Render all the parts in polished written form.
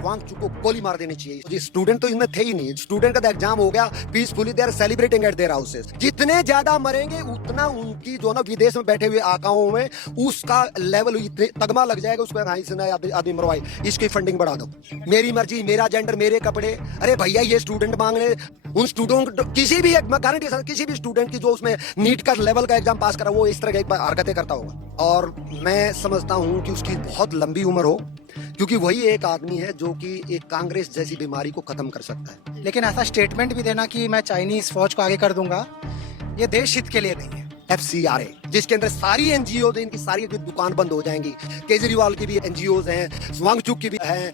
वांगचुक को गोली मार देनी चाहिए। जी स्टूडेंट तो इनमें थे ही नहीं, स्टूडेंट का एग्जाम हो गया peacefully, they are celebrating at their houses. जितने ज्यादा मरेंगे उतना उनकी जो ना विदेश में बैठे हुए आकाओं में उसका लेवल इतने तगमा लग जाएगा, उसको हाँ इसने आदमी मरवाई, इसकी फंडिंग बढ़ा दो, मेरी मर्जी मेरा जेंडर मेरे कपड़े। अरे भैया ये स्टूडेंट मांग रहे, उन स्टूडेंट किसी भी गारंटी किसी भी स्टूडेंट की जो उसमें नीट का लेवल का एग्जाम पास करा वो इस तरह की हरकतें करता होगा। और मैं समझता हूं कि उसकी बहुत लंबी उम्र हो, क्योंकि वही एक आदमी है जो कि एक कांग्रेस जैसी बीमारी को खत्म कर सकता है। लेकिन ऐसा स्टेटमेंट भी देना कि मैं चाइनीज फौज को आगे कर दूंगा, ये देश हित के लिए नहीं है। FCRA जिसके अंदर सारी एनजीओ है, इनकी सारी की दुकान बंद हो जाएंगी। केजरीवाल की भी एनजीओ हैं, वांगचुक की भी हैं,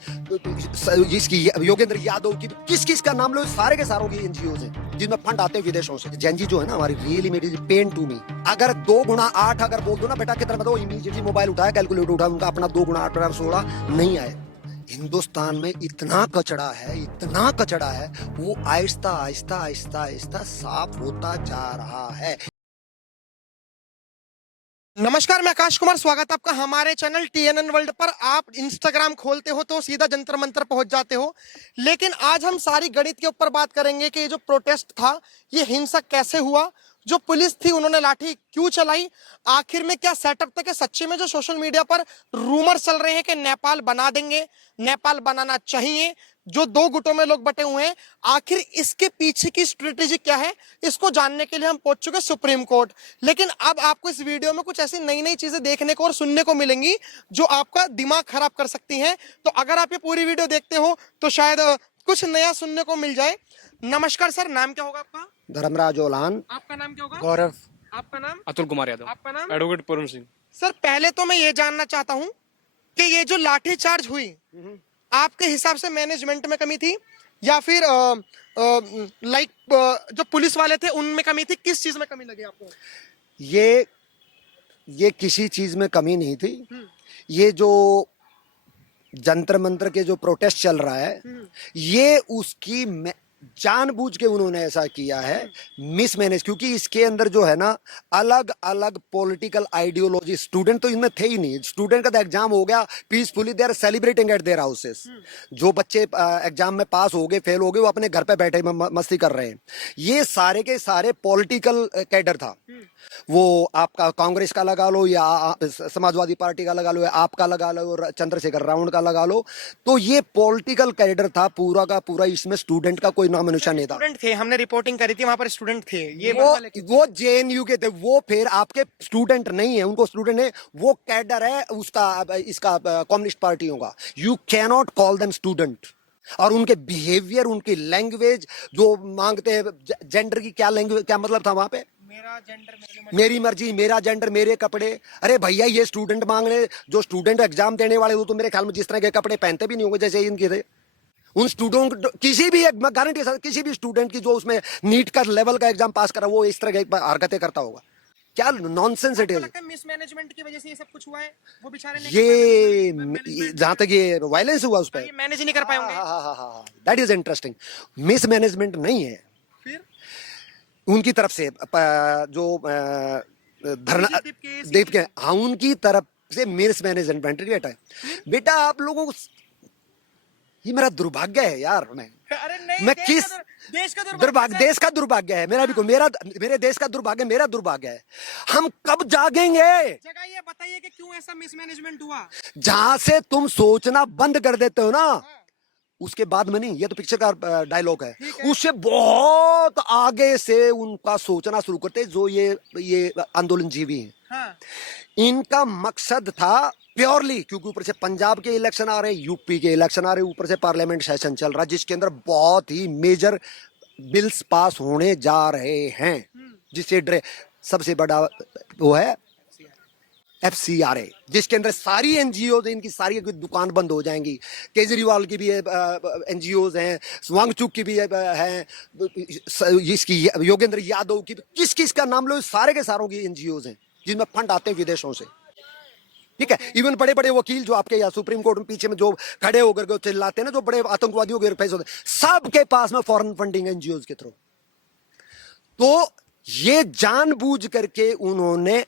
इसकी योगेंद्र यादव की, किस किस का नाम लो, सारे के सारों की एनजीओ हैं जिनमें फंड आते हैं विदेशों से। जैनजी जो है ना हमारी, रियली मेरी पेन टू मी। अगर 2 गुना 8 अगर बोल दो ना बेटा कितना बताओ, इमीडिएटली मोबाइल उठाया कैलकुलेटर उठाया, उनका अपना 2 गुना 8 16 नहीं आए। हिंदुस्तान में इतना कचड़ा है, इतना कचड़ा है, वो आहिस्ता आहिस्ता आहिस्ता आहिस्ता साफ होता जा रहा है। नमस्कार, मैं आकाश कुमार, स्वागत है आपका हमारे चैनल TNN वर्ल्ड पर। आप इंस्टाग्राम खोलते हो तो सीधा जंतर मंतर पहुंच जाते हो, लेकिन आज हम सारी गणित के ऊपर बात करेंगे कि ये जो प्रोटेस्ट था ये हिंसक कैसे हुआ, जो पुलिस थी उन्होंने लाठी क्यों चलाई, आखिर में क्या सेटअप था कि सच्ची में जो सोशल मीडिया पर रूमर चल रहे हैं कि नेपाल बना देंगे, नेपाल बनाना चाहिए, जो 2 गुटों में लोग बटे हुए हैं, आखिर इसके पीछे की स्ट्रेटेजी क्या है, इसको जानने के लिए हम पहुंच चुके सुप्रीम कोर्ट। लेकिन अब आपको इस वीडियो में कुछ ऐसी नई नई चीजें देखने को और सुनने को मिलेंगी जो आपका दिमाग खराब कर सकती हैं। तो अगर आप ये पूरी वीडियो देखते हो तो शायद कुछ नया सुनने को मिल जाए। नमस्कार सर, नाम क्या होगा आपका? धर्मराज ओलान। आपका नाम क्या होगा? गौरव। आपका नाम? अतुल कुमार यादव। आपका नाम? एडवोकेट पूर्ण सिंह। सर पहले तो मैं ये जानना चाहता हूँ कि ये जो लाठीचार्ज हुई, आपके हिसाब से मैनेजमेंट में कमी थी या फिर जो पुलिस वाले थे उनमें कमी थी? किस चीज में कमी लगी आपको? ये किसी चीज में कमी नहीं थी। ये जो जंतर मंतर के जो प्रोटेस्ट चल रहा है, ये उसकी जानबूझ के उन्होंने ऐसा किया है, मिसमैनेज। क्योंकि इसके अंदर जो है ना अलग अलग पॉलिटिकल आइडियोलॉजी, स्टूडेंट तो इनमें थे ही नहीं, स्टूडेंट का एग्जाम हो गया peacefully, they are celebrating at their houses. जो बच्चे एग्जाम में पास हो गए फेल हो गए वो अपने घर पे बैठे मस्ती कर रहे हैं। ये सारे के सारे पॉलिटिकल कैडर था, वो आपका कांग्रेस का लगा लो या समाजवादी पार्टी का लगा लो या आपका लगा लो, चंद्रशेखर रावण का लगा लो, तो ये पॉलिटिकल कैडर था पूरा का पूरा। इसमें स्टूडेंट का कोई नाम निशान नहीं था। स्टूडेंट थे, हमने रिपोर्टिंग करी थी, वहां पर स्टूडेंट थे। ये वो JNU के थे, वो फिर आपके स्टूडेंट नहीं है, उनको स्टूडेंट है, वो कैडर है उसका, इसका कम्युनिस्ट पार्टियों का। You cannot call them student. और उनके बिहेवियर, उनकी लैंग्वेज जो मांगते हैं, जेंडर की क्या लैंग्वेज, क्या मतलब था वहां पे? मेरा जेंडर मेरी मर्जी मेरा जेंडर मेरे कपड़े। अरे भैया ये स्टूडेंट मांग रहे, जो स्टूडेंट एग्जाम देने वाले वो तो मेरे ख्याल में जिस तरह के कपड़े पहनते भी नहीं होंगे जैसे इनके थे। उन स्टूडेंट किसी भी गारंटी किसी भी स्टूडेंट की जो उसमें नीट का लेवल का एग्जाम पास करा वो इस तरह की हरकतें करता होगा। क्या नॉनसेंस इट इज। मिसमैनेजमेंट की वजह से ये सब कुछ हुआ है, वो बेचारे ये जहां तक ये वायलेंस हुआ उस पर मैनेज नहीं कर पाए होंगे। हाँ, दैट इज इंटरेस्टिंग। मिसमैनेजमेंट नहीं है फिर उनकी तरफ से, जो धरना दीप के, हाँ उनकी तरफ से मिसमैनेजमेंट है। बेटा आप लोगों को, ये मेरा दुर्भाग्य है यार। अरे नहीं, मैं किस देश का दुर्भाग्य, देश का दुर्भाग्य है मेरा भी, मेरे देश का दुर्भाग्य, मेरा दुर्भाग्य है। हम कब जागेंगे? जगह ये बताइए कि क्यों ऐसा मिसमैनेजमेंट हुआ। जहां से तुम सोचना बंद कर देते हो ना, उसके बाद में नहीं, ये तो पिक्चर का डायलॉग है, उससे बहुत आगे से उनका सोचना शुरू करते जो ये आंदोलन जीवी हैं। हाँ। इनका मकसद था प्योरली, क्योंकि ऊपर से पंजाब के इलेक्शन आ रहे, यूपी के इलेक्शन आ रहे, ऊपर से पार्लियामेंट सेशन चल रहा जिसके अंदर बहुत ही मेजर बिल्स पास होने जा रहे हैं, जिससे सबसे बड़ा वो है FCRA जिसके अंदर सारी एनजीओ इनकी सारी दुकान बंद हो जाएंगी। केजरीवाल की भी एनजीओ हैं, वांगचुक की भी हैं, इसकी योगेंद्र यादव की, किस किस का नाम लो, सारे के सारों की एनजीओ हैं जिनमें फंड आते हैं विदेशों से। ठीक है, इवन बड़े बड़े वकील जो आपके यहाँ सुप्रीम कोर्ट में पीछे में जो खड़े होकर के चिल्लाते हैं ना, जो बड़े आतंकवादियों के पैसे होते हैं, सबके पास में फॉरेन फंडिंग एनजीओ के थ्रू। तो ये जानबूझ करके उन्होंने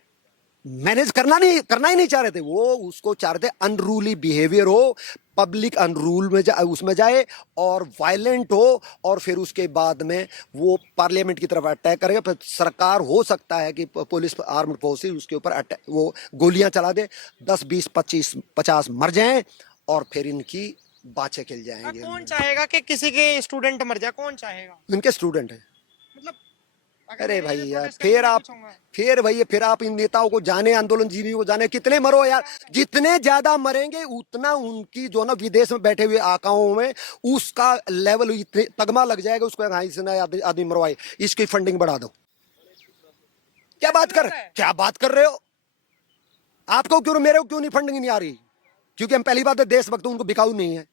मैनेज करना ही नहीं चाह रहे थे वो। उसको चाह रहे थे अनरूली बिहेवियर हो, पब्लिक अनरूल में उसमें जाए और वायलेंट हो, और फिर उसके बाद में वो पार्लियामेंट की तरफ अटैक करेगा। फिर सरकार हो सकता है कि पुलिस आर्म्ड फोर्सेस उसके ऊपर वो गोलियां चला दे, 10 20 25 50 मर जाएं और फिर इनकी बाछे खिल जाएंगे। कौन चाहेगा कि किसी के स्टूडेंट मर जाए? कौन चाहेगा? इनके स्टूडेंट है। मतलब अगर अरे ये भाई यार, protest करेंगे तो कुछ होगा। फिर आप इन नेताओं को जाने, आंदोलन जीवियों को जाने, कितने मरो यार, जितने ज्यादा मरेंगे उतना उनकी जो ना विदेश में बैठे हुए आकाओं में उसका लेवल इतने तगमा लग जाएगा उसको। हाँ, इसने आदमी मरवाए, इसकी फंडिंग बढ़ा दो। क्या बात कर रहे हो? आपको क्यों, मेरे को क्यों नहीं फंडिंग नहीं आ रही? क्योंकि हम पहली बात है देशभक्त, उनको बिकाऊ नहीं है।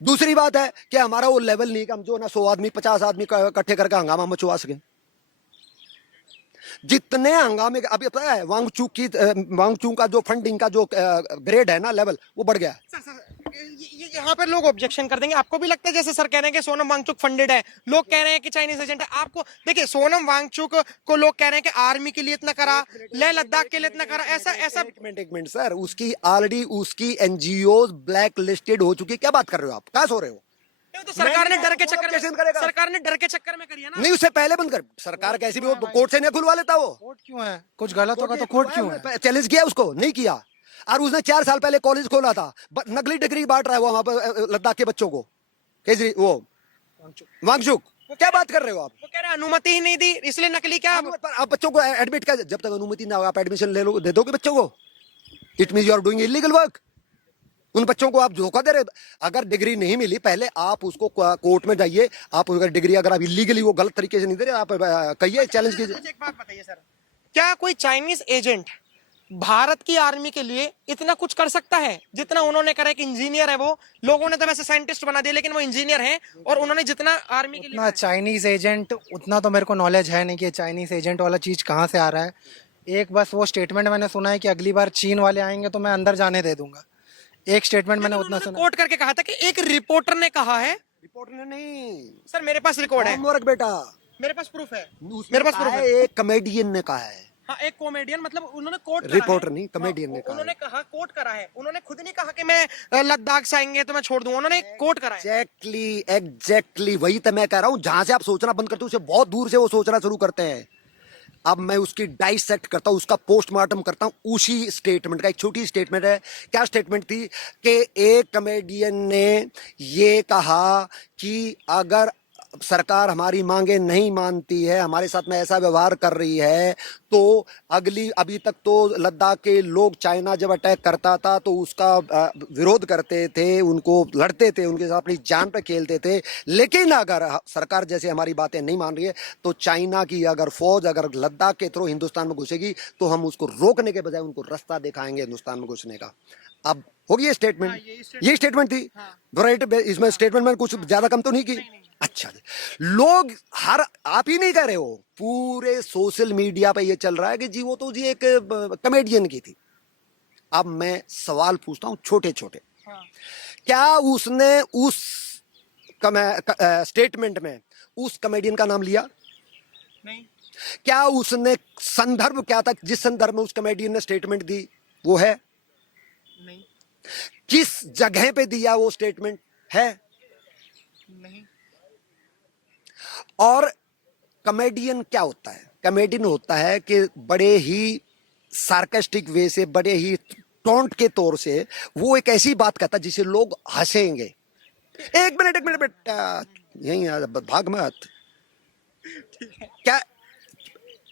दूसरी बात है कि हमारा वो लेवल नहीं कि हम जो ना 100 आदमी 50 आदमी इकट्ठे करके हंगामा मचवा सके। जितने हंगामे अभी पता है वांगचू का जो फंडिंग का जो ग्रेड है ना, लेवल, वो बढ़ गया है। यहाँ पर लोग ऑब्जेक्शन कर देंगे। आपको भी लगता है जैसे सर कह रहे हैं कि सोनम वांगचुक फंडेड है, लोग कह रहे हैं कि चाइनीज एजेंट है? आपको देखिए, सोनम वांगचुक को लोग कह रहे हैं कि आर्मी के लिए इतना करा, लेह लद्दाख के लिए इतना करा, ऐसा ऐसा। एक मिनट सर, उसकी ऑलरेडी उसकी एनजीओ ब्लैक लिस्टेड हो चुकी है। क्या बात कर रहे हो आप? कहाँ सो रहे हो? तो सरकार ने डर के चक्कर में करी है ना। नहीं, उससे पहले बंद कर। सरकार कैसी भी हो, कोर्ट से नहीं खुलवा लेता वो। कोर्ट क्यों है? कुछ गलत होगा तो कोर्ट क्यों है? चैलेंज किया उसको? नहीं किया। और उसने 4 साल पहले कॉलेज खोला था, नकली डिग्री बांट रहा है वो वहां पर लद्दाख के बच्चों को। कैसे वो वांगचुक? क्या बात कर रहे हो आप? वो कह रहे हैं अनुमति ही नहीं दी इसलिए नकली। क्या आप बच्चों को एडमिट कर, जब तक अनुमति ना हो आप एडमिशन दे दोगे बच्चों को? It mean you are doing illegal work. उन बच्चों को आप धोखा दे रहे। अगर डिग्री नहीं मिली, पहले आप उसको कोर्ट में जाइए। आप अगर डिग्री अगर आप इलीगली वो गलत तरीके से नहीं दे रहे, आप कहिए, चैलेंज कीजिए। एक बात बताइए सर, क्या कोई चाइनीज एजेंट भारत की आर्मी के लिए इतना कुछ कर सकता है जितना उन्होंने करा? एक इंजीनियर है वो, लोगों ने तो वैसे साइंटिस्ट बना दिया, लेकिन वो इंजीनियर हैं और उन्होंने जितना आर्मी के लिए उतना चाइनीज एजेंट, उतना तो मेरे को नॉलेज है नहीं कि चाइनीज एजेंट वाला चीज कहाँ से आ रहा है। एक बस वो स्टेटमेंट मैंने सुना है कि अगली बार चीन वाले आएंगे तो मैं अंदर जाने दे दूंगा। एक स्टेटमेंट मैंने उतना सुना। कोट करके कहा था कि एक रिपोर्टर ने कहा है। रिपोर्ट ने नहीं सर, मेरे पास रिकॉर्ड है, मूर्ख बेटा, मेरे पास प्रूफ है, मेरे पास प्रूफ है। एक कॉमेडियन ने कहा है। हाँ, एक कॉमेडियन, मतलब उन्होंने कोट रिपोर्टर नहीं, कॉमेडियन ने कहा। उन्होंने कहा, कोट करा है। उन्होंने खुद नहीं कहा कि मैं लद्दाख से आएंगे तो मैं छोड़ दूंगा। उन्होंने कोट करा है। एग्जैक्टली वही तो मैं कह रहा हूँ। जहां से आप सोचना बंद करते हो, उससे बहुत दूर से वो सोचना शुरू करते हैं। अब मैं उसकी डाइसेक्ट करता हूँ, उसका पोस्टमार्टम करता हूँ उसी स्टेटमेंट का। एक छोटी स्टेटमेंट है। क्या स्टेटमेंट थी कि एक कॉमेडियन ने ये कहा कि अगर सरकार हमारी मांगे नहीं मानती है, हमारे साथ में ऐसा व्यवहार कर रही है, तो अभी तक तो लद्दाख के लोग चाइना जब अटैक करता था तो उसका विरोध करते थे, उनको लड़ते थे, उनके साथ अपनी जान पे खेलते थे। लेकिन अगर सरकार जैसे हमारी बातें नहीं मान रही है तो चाइना की अगर फौज अगर लद्दाख के थ्रू हिंदुस्तान में घुसेगी तो हम उसको रोकने के बजाय उनको रास्ता दिखाएंगे हिंदुस्तान में घुसने का। अब होगी ये स्टेटमेंट। ये स्टेटमेंट थी राइट। इसमें स्टेटमेंट में कुछ ज्यादा कम तो नहीं की। अच्छा जी, लोग आप ही नहीं कह रहे हो, पूरे सोशल मीडिया पे ये चल रहा है कि जी वो तो जी एक कॉमेडियन की थी। अब मैं सवाल पूछता हूं छोटे छोटे। क्या उसने उस स्टेटमेंट में उस कॉमेडियन का नाम लिया? नहीं। क्या उसने संदर्भ क्या था, जिस संदर्भ में उस कॉमेडियन ने स्टेटमेंट दी, वो है? नहीं। किस जगह पे दिया वो स्टेटमेंट है? नहीं। और कॉमेडियन क्या होता है? कॉमेडियन होता है कि बड़े ही सार्केस्टिक वे से, बड़े ही टोंट के तौर से वो एक ऐसी बात कहता है जिसे लोग हंसेंगे। एक मिनट बेटा, यही भाग मत। क्या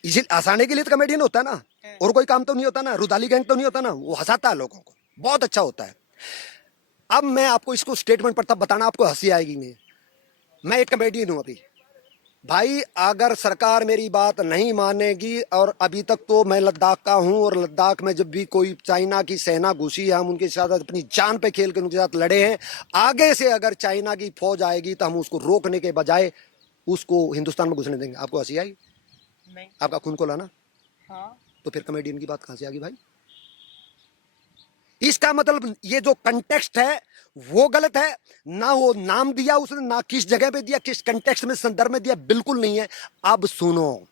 इसे हंसाने के लिए तो कॉमेडियन होता है ना, और कोई काम तो नहीं होता ना, रुदाली गैंग तो नहीं होता ना, वो हंसाता है लोगों को, बहुत अच्छा होता है। अब मैं आपको इसको स्टेटमेंट पर तब बताना, आपको हंसी आएगी नहीं। मैं एक कॉमेडियन हूं अभी भाई, अगर सरकार मेरी बात नहीं मानेगी, और अभी तक तो मैं लद्दाख का हूं, और लद्दाख में जब भी कोई चाइना की सेना घुसी है हम उनके साथ अपनी जान पे खेल कर उनके साथ लड़े हैं। आगे से अगर चाइना की फौज आएगी तो हम उसको रोकने के बजाय उसको हिंदुस्तान में घुसने देंगे। आपको हंसी आई? नहीं। आपका खून को लाना? हाँ। तो फिर कॉमेडियन की बात कहां से आ गई भाई? इसका मतलब ये जो कंटेक्स्ट है वो गलत है ना, वो नाम दिया उसने, ना किस जगह पे दिया, किस कंटेक्स्ट में संदर्भ में दिया, बिल्कुल नहीं है। अब सुनो,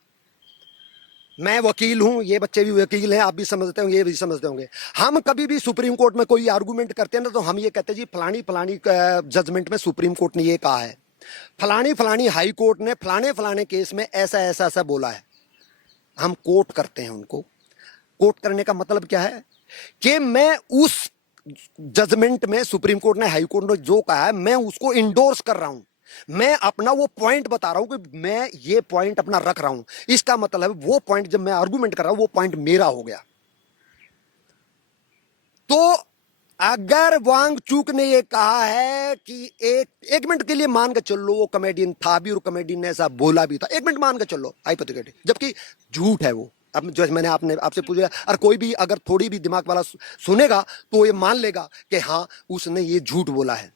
मैं वकील हूं, ये बच्चे भी वकील हैं, आप भी समझते होंगे, ये भी समझते होंगे। हम कभी भी सुप्रीम कोर्ट में कोई आर्गूमेंट करते हैं ना, तो हम ये कहते हैं जी फलानी फलानी जजमेंट में सुप्रीम कोर्ट ने ये कहा है, फलानी फलानी हाई कोर्ट ने फलाने फलाने केस में ऐसा ऐसा ऐसा बोला है। हम कोर्ट करते हैं उनको। कोर्ट करने का मतलब क्या है कि मैं उस जजमेंट में सुप्रीम कोर्ट ने हाई कोर्ट ने जो कहा है मैं उसको इंडोर्स कर रहा हूं, मैं अपना वो पॉइंट बता रहा हूं कि मैं ये पॉइंट अपना रख रहा हूं। इसका मतलब वो पॉइंट जब मैं आर्गुमेंट कर रहा हूं वो पॉइंट मेरा हो गया। तो अगर वांगचुक ने ये कहा है कि एक मिनट के लिए मान के चल लो वो कॉमेडियन था भी और कॉमेडियन ने ऐसा बोला भी था, एक मिनट मान के चल लो हाइपोथेटिकली, जबकि झूठ है वो। अब जो मैंने आपसे पूछा, और कोई भी अगर थोड़ी भी दिमाग वाला सुनेगा तो ये मान लेगा कि हाँ उसने ये झूठ बोला है।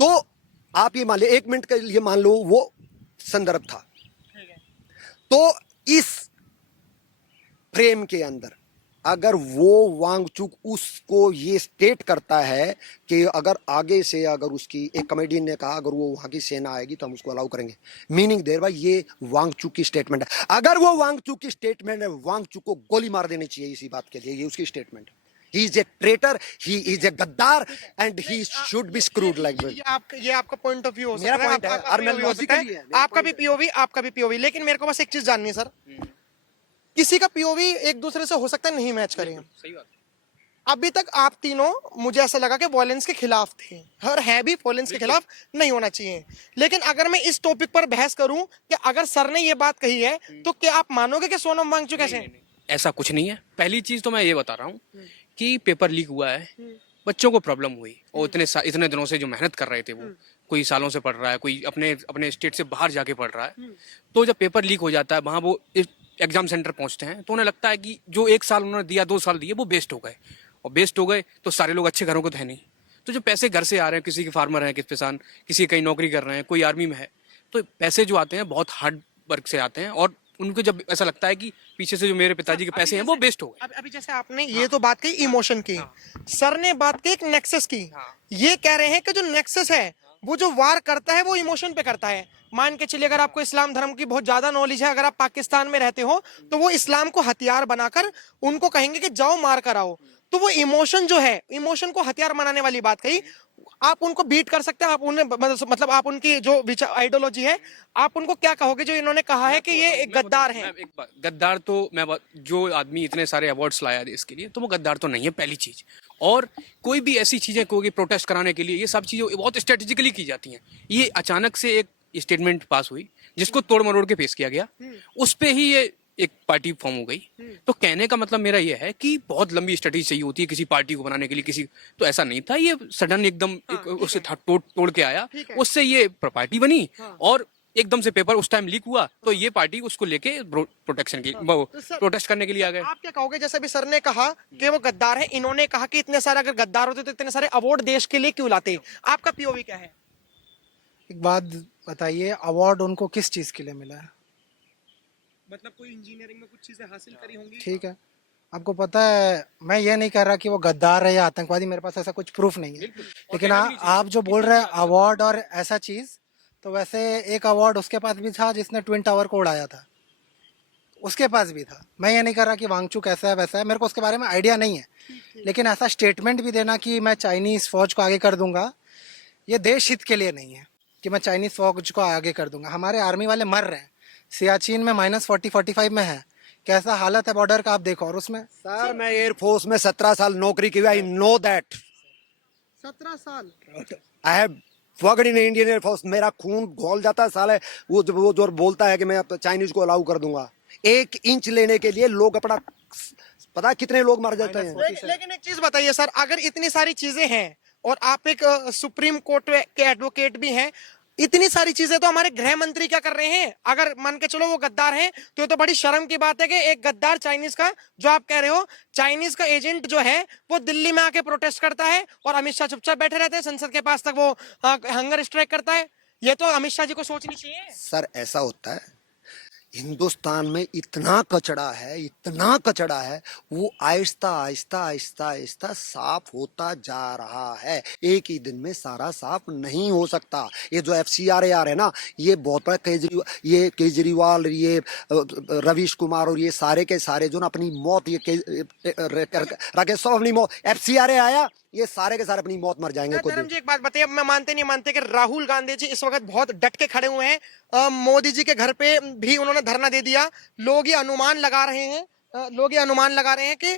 तो आप ये मान ले, एक मिनट के लिए मान लो वो संदर्भ था। तो इस फ्रेम के अंदर अगर वो वांगचुक उसको ये स्टेट करता है कि अगर आगे से अगर उसकी, एक कॉमेडियन ने कहा अगर वो वहां की सेना आएगी तो हम उसको अलाउ करेंगे, मीनिंग देर भाई ये वांगचुक की स्टेटमेंट है। अगर वो वांगचुक की स्टेटमेंट है, वांगचुक को गोली मार देनी चाहिए इसी बात के लिए, ये उसकी statement. He is a traitor, he is a गद्दार and he should be screwed like that. ये आपका पॉइंट ऑफ व्यू हो मेरा सकता है, point है, आपका और मैं POV हो सकता logically है, है, मेरा आपका भी point है। पीओवी, आपका भी पीओवी। लेकिन मेरे को बस एक चीज जाननी है सर, किसी का पीओवी एक दूसरे से हो सकता है नहीं मैच करें। सही बात। अभी तक आप तीनों मुझे ऐसा लगा कि वॉयलेंस के खिलाफ थे, और है भी वॉयलेंस के खिलाफ नहीं होना चाहिए। लेकिन अगर मैं इस टॉपिक पर बहस करूं कि अगर सर ने ये बात कही है तो क्या आप मानोगे कि सोनम वांगचुक ऐसे हैं? ऐसा कुछ नहीं है। पहली चीज तो मैं ये बता रहा हूँ कि पेपर लीक हुआ है, बच्चों को प्रॉब्लम हुई, और इतने दिनों से जो मेहनत कर रहे थे वो, कोई सालों से पढ़ रहा है, कोई अपने अपने स्टेट से बाहर जाके पढ़ रहा है, तो जब पेपर लीक हो जाता है वहाँ वो एग्जाम सेंटर पहुंचते हैं तो उन्हें लगता है कि जो 1 साल उन्होंने दिया, 2 साल दिए, वो वेस्ट हो गए। और वेस्ट हो गए तो सारे लोग अच्छे घरों को तो है नहीं, तो जो पैसे घर से आ रहे हैं, किसी के फार्मर हैं, किसी किसान, किसी कहीं नौकरी कर रहे हैं, कोई आर्मी में है, तो पैसे जो आते हैं बहुत हार्ड वर्क से आते हैं, और उनको जब ऐसा लगता है कि पीछे से जो मेरे पिताजी के पैसे हैं वो वेस्ट हो गए। अभी जैसे आपने ये तो बात कही इमोशन की, सर ने बात की एक नेक्सस की। ये कह रहे हैं कि जो नेक्सस है वो जो वार करता है वो इमोशन पे करता है। मान के चलिए अगर आपको इस्लाम धर्म की बहुत ज्यादा नॉलेज है, अगर आप पाकिस्तान में रहते हो तो वो इस्लाम को हथियार बनाकर उनको कहेंगे कि जाओ मार कर आओ। तो वो इमोशन जो है, इमोशन को हथियार बनाने वाली बात कही। आप उनको बीट कर सकते हैं, आप उन्हें मतलब आप उनकी जो विचार आइडियोलॉजी है, आप उनको क्या कहोगे जो इन्होंने कहा है कि ये एक गद्दार है? एक बात, गद्दार तो जो आदमी इतने सारे अवार्ड्स लाया देश के लिए, तो वो गद्दार तो नहीं है, पहली चीज। और कोई भी ऐसी चीजें कोई प्रोटेस्ट कराने के लिए, ये सब चीजें बहुत स्ट्रेटेजिकली की जाती हैं। ये अचानक से एक स्टेटमेंट पास हुई जिसको तोड़ मरोड़ के पेश किया गया, उस पे ही ये एक पार्टी फॉर्म हो गई। तो कहने का मतलब मेरा ये है कि बहुत लंबी स्ट्रेटेजी चाहिए होती है किसी पार्टी को बनाने के लिए, किसी, तो ऐसा नहीं था, ये सडन एकदम उससे तोड़ के आया, उससे ये पार्टी बनी, और एकदम से पेपर उस टाइम लीक हुआ तो ये पार्टी उसको लेके प्रोटेक्शन की प्रोटेस्ट करने के लिए आ गए। आप क्या कहोगे, जैसे भी सर ने कहा कि वो गद्दार है, इन्होंने कहा कि इतने सारे अगर गद्दार होते तो इतने सारे अवार्ड देश के लिए क्यों लाते? आपका पीओवी क्या है? एक बात बताइए, अवार्ड उनको किस चीज़ के लिए मिला है? मतलब कोई इंजीनियरिंग में कुछ चीजें हासिल करी होंगी। ठीक है, आपको पता है, मैं ये नहीं कह रहा कि वो गद्दार है या आतंकवादी, मेरे पास ऐसा कुछ प्रूफ नहीं है। लेकिन आप जो बोल रहे हैं अवार्ड और ऐसा चीज़, तो वैसे एक अवार्ड उसके पास भी था जिसने ट्विन टावर को उड़ाया था, उसके पास भी था। मैं ये नहीं कर रहा कि वांगचुक ऐसा है वैसा है, मेरे को उसके बारे में आइडिया नहीं है। लेकिन ऐसा स्टेटमेंट भी देना कि मैं चाइनीज़ फौज को आगे कर दूंगा, ये देश हित के लिए नहीं है कि मैं चाइनीज़ फौज को आगे कर दूंगा। हमारे आर्मी वाले मर रहे हैं, सियाचिन में -40-45 में है, कैसा हालत है बॉर्डर का आप देखो। और उसमें सर मैं एयरफोर्स में 17 साल नौकरी की, आई नो दैट। 17 साल I have worked in Indian air force. मेरा खून घोल जाता है साले, वो जो बोलता है कि मैं चाइनीज को अलाउ कर दूंगा। 1 इंच लेने के लिए लोग अपना, पता है कितने लोग मर जाते हैं। लेकिन एक चीज बताइए सर, अगर इतनी सारी चीजें हैं और आप एक सुप्रीम कोर्ट के एडवोकेट भी हैं, इतनी सारी चीजें, तो हमारे गृह मंत्री क्या कर रहे हैं? अगर मान के चलो वो गद्दार हैं तो ये तो बड़ी शर्म की बात है कि एक गद्दार चाइनीज का, जो आप कह रहे हो चाइनीज का एजेंट जो है वो दिल्ली में आके प्रोटेस्ट करता है और अमित शाह चुपचाप बैठे रहते हैं, संसद के पास तक वो हंगर स्ट्राइक करता है। ये तो अमित शाह जी को सोचनी चाहिए। सर ऐसा होता है हिंदुस्तान में इतना कचड़ा है, वो आहिस्ता आहिस्ता आहिस्ता आहिस्ता साफ होता जा रहा है। एक ही दिन में सारा साफ नहीं हो सकता। ये जो FCRAR है ना, ये बहुत बड़ा केजरीवाल, ये रवीश कुमार और ये सारे के सारे जो ना अपनी मौत, राकेश साहब अपनी मौत, FCRA आया, ये सारे के सारे अपनी मौत मर जाएंगे खुद। जी एक बात बताइए, अब मैं मानते नहीं मानते कि राहुल गांधी जी इस वक्त बहुत डट के खड़े हुए हैं। मोदी जी के घर पे भी उन्होंने धरना दे दिया। लोग ये अनुमान लगा रहे हैं कि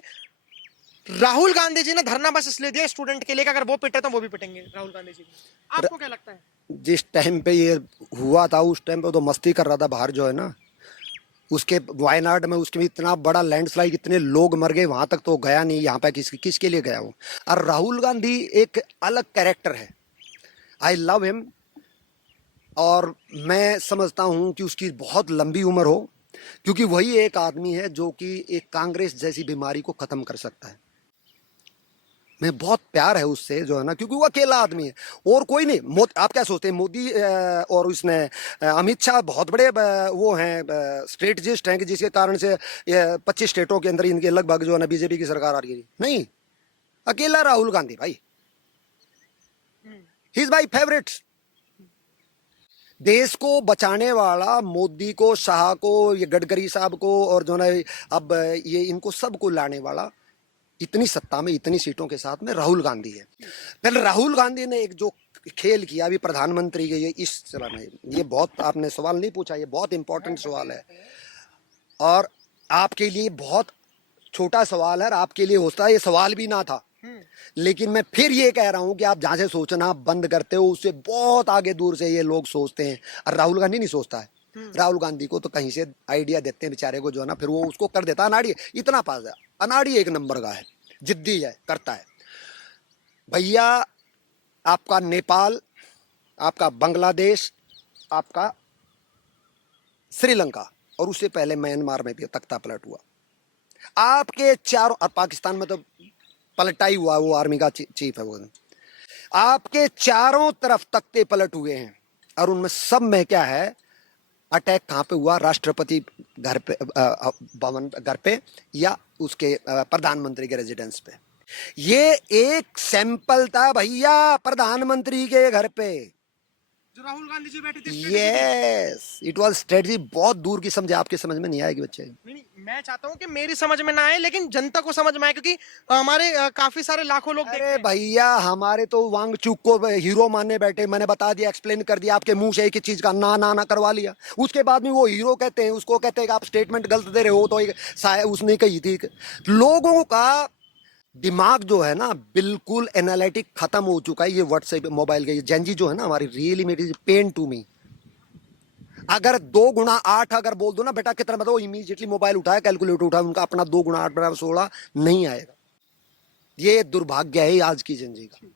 राहुल गांधी जी ने धरना बस इसलिए दिया स्टूडेंट के लिए कि अगर वो पिटे तो वो भी पिटेंगे राहुल गांधी जी को। आपको क्या लगता है? जिस टाइम पे ये हुआ था उस टाइम पे तो मस्ती कर रहा था बाहर जो है ना, उसके वायनाड में उसके भी इतना बड़ा लैंडस्लाइड, इतने लोग मर गए, वहां तक तो गया नहीं। यहाँ पे किसके लिए गया वो? और राहुल गांधी एक अलग कैरेक्टर है, आई लव हिम, और मैं समझता हूँ कि उसकी बहुत लंबी उम्र हो, क्योंकि वही एक आदमी है जो कि एक कांग्रेस जैसी बीमारी को खत्म कर सकता है। मैं बहुत प्यार है उससे जो है ना, क्योंकि वो अकेला आदमी है और कोई नहीं। आप क्या सोचते हैं, मोदी और उसने अमित शाह बहुत बड़े वो हैं, स्ट्रेटजिस्ट हैं कि जिसके कारण से 25 स्टेटों के अंदर इनके लगभग जो है ना बीजेपी की सरकार आ रही है। नहीं, अकेला राहुल गांधी भाई, ही इज माय फेवरेट। देश को बचाने वाला मोदी को, शाह को, ये गडकरी साहब को, और जो ना अब ये इनको सबको लाने वाला इतनी सत्ता में, इतनी सीटों के साथ में राहुल गांधी है। पहले राहुल गांधी ने एक जो खेल किया अभी प्रधानमंत्री के, ये इस चला में, ये बहुत आपने सवाल नहीं पूछा, ये बहुत इंपॉर्टेंट सवाल है और आपके लिए बहुत छोटा सवाल है, और आपके लिए होता है ये सवाल भी ना था। लेकिन मैं फिर ये कह रहा हूं कि आप जहां से सोचना बंद करते हो उससे बहुत आगे दूर से ये लोग सोचते हैं, और राहुल गांधी नहीं सोचता है। राहुल गांधी को तो कहीं से आइडिया देते हैं बेचारे को जो है ना, फिर वो उसको कर देता है। अनाड़ी इतना पास है, अनाड़ी एक नंबर का है, जिद्दी है, करता है। भैया आपका नेपाल, आपका बांग्लादेश, आपका श्रीलंका, और उससे पहले म्यांमार में भी तख्ता पलट हुआ। आपके चारों, और पाकिस्तान में तो पलटा ही हुआ, वो आर्मी का चीफ है वो। आपके चारों तरफ तख्ते पलट हुए हैं, और उनमें सब में क्या है, अटैक कहाँ पे हुआ? राष्ट्रपति घर पे, भवन घर पे, या उसके प्रधानमंत्री के रेजिडेंस पे। ये एक सैंपल था भैया, प्रधानमंत्री के घर पे जो राहुल गांधी जी बैठे थे। Yes, it was strategy. बहुत दूर की समझे, आपके समझ में नहीं आएगी बच्चे। नहीं, मैं चाहता हूं कि मेरी समझ में ना आए लेकिन जनता को समझ में आए, क्योंकि हमारे काफी सारे लाखों लोग देखते अरे हैं। भैया, हमारे तो वांगचुक को हीरो मानने बैठे, मैंने बता दिया, एक्सप्लेन कर दिया, आपके मुंह से एक ही चीज का ना ना ना करवा लिया। उसके बाद में वो हीरो कहते हैं, उसको कहते हैं कि आप स्टेटमेंट गलत दे रहे हो, तो एक उसने कही थी। लोगों का दिमाग जो है ना बिल्कुल एनालिटिक खत्म हो चुका है। ये व्हाट्सएप मोबाइल के जेनजी जो है ना हमारी, really math is pain to me. अगर 2 गुणा 8 अगर बोल दो ना बेटा कितना, मतलब इमीडिएटली मोबाइल उठाया, कैलकुलेटर उठाया, उनका अपना 2 गुणा 8 बराबर 16 नहीं आएगा। ये दुर्भाग्य है आज की जिंदगी का।